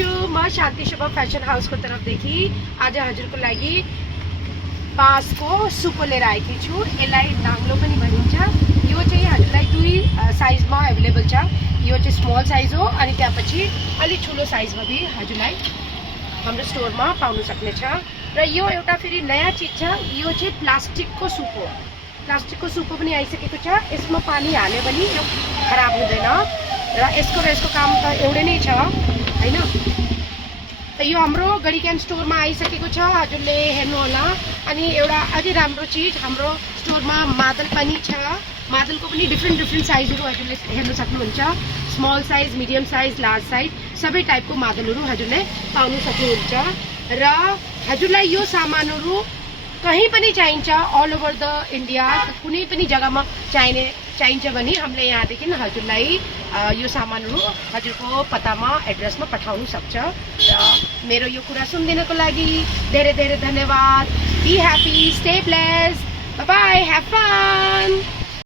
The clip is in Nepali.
छु म शान्ति शुभ फेसन हाउस को तर्फदेखि आज हजुरको लागि बाँसको सुको लिएर आएकी छु। यसलाई नाङ्लो पनि भनिन्छ। यो चाहिँ हजुरलाई दुई साइजमा अवेलेबल छ। यो चाहिँ स्मल साइज हो अनि त्यसपछि अलि ठुलो साइजमा पनि हजुरलाई हाम्रो स्टोरमा पाउन सक्नेछ। र यो एउटा फेरि नयाँ चीज छ। यो चाहिँ प्लास्टिकको सुप हो। प्लास्टिकको सुपो पनि आइसकेको छ। यसमा पानी हाल्यो भने यो खराब हुँदैन र यसको काम त एउटै नै छ हैन। त यो हाम्रो गढीक्यान स्टोरमा आइसकेको छ। हजुरले हेर्नु होला। अनि एउटा अझै राम्रो चीज हाम्रो स्टोरमा मादल पनि छ। मादलको पनि डिफ्रेन्ट साइजहरु हजुरले हेर्न सक्नुहुन्छ। Small size, medium size, large size सबै टाइपको मादलहरु हजुरले पाउन सक्नुहुन्छ। र हजुरलाई यो सामानहरु कहीं पनि चाहिन्छ अल ओभर द इन्डिया कुनै पनि जग्गामा चाहिन्छ भने हामीले यहाँदेखि हजुरलाई यो सामानहरु हजुरको पत्तामा एड्रेसमा पठाउन सक्छ। र मेरो यो कुरा सुनिदिनको लागि धेरै धेरै धन्यवाद। Be happy, stay blessed, bye bye, have fun.